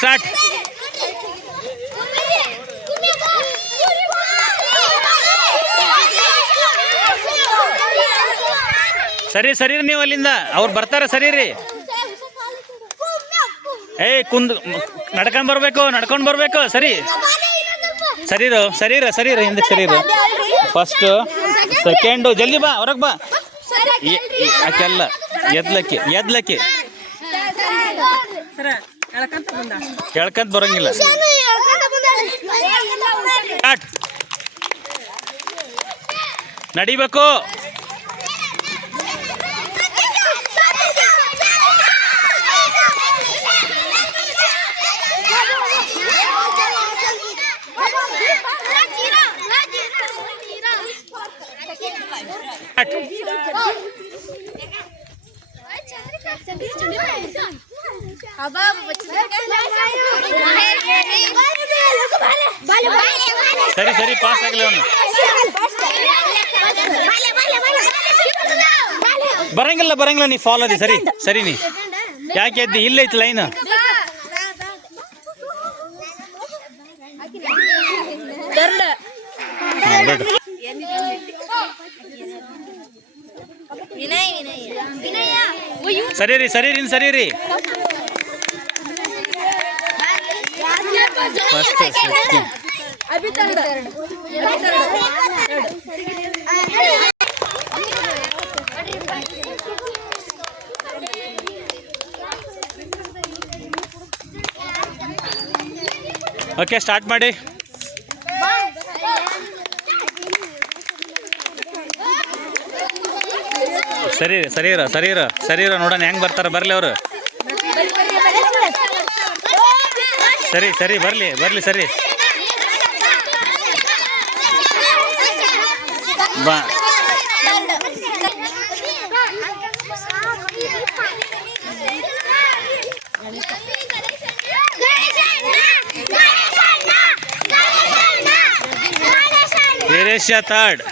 Start. ಸರಿ ಸರಿ ನೀವು ಅಲ್ಲಿಂದ ಅವ್ರು ಬರ್ತಾರೆ. ಸರಿ ರೀ. ನಡ್ಕೊಂಡ್ ಬರ್ಬೇಕು. ಸರಿ ಸರಿರು ಹಿಂದಕ್ಕೆ ಸರಿರು. ಫಸ್ಟು ಸೆಕೆಂಡು ಜಲ್ದಿ ಬಾ, ಹೊರಗೆ ಬಾ. ಆಕೆಲ್ಲ ಎದ್ಲಕ್ಕಿ ಕೇಳ್ಕಂತ ಬರೋಂಗಿಲ್ಲ. ನಡಿಬೇಕು. ಸರಿ ಪಾಸ್ ಆಗಲಿ ಅವನು. ಬರಂಗಿಲ್ಲ ನೀ ಫಾಲೋ ಅದಿ. ಸರಿ ನೀ ಯಾಕೆ ಎದ್ದಿ? ಇಲ್ಲೈತಿ ಲೈನ್. ಸರಿ ಓಕೆ, ಸ್ಟಾರ್ಟ್ ಮಾಡಿ. ಸರಿರ ನೋಡೋಣ ಹೆಂಗ್ ಬರ್ತಾರ. ಬರ್ಲಿ ಅವರು. ಸರಿ ಬರ್ಲಿ ಸರಿ ಬಾ. ವೀರೇಶ ಥರ್ಡ್.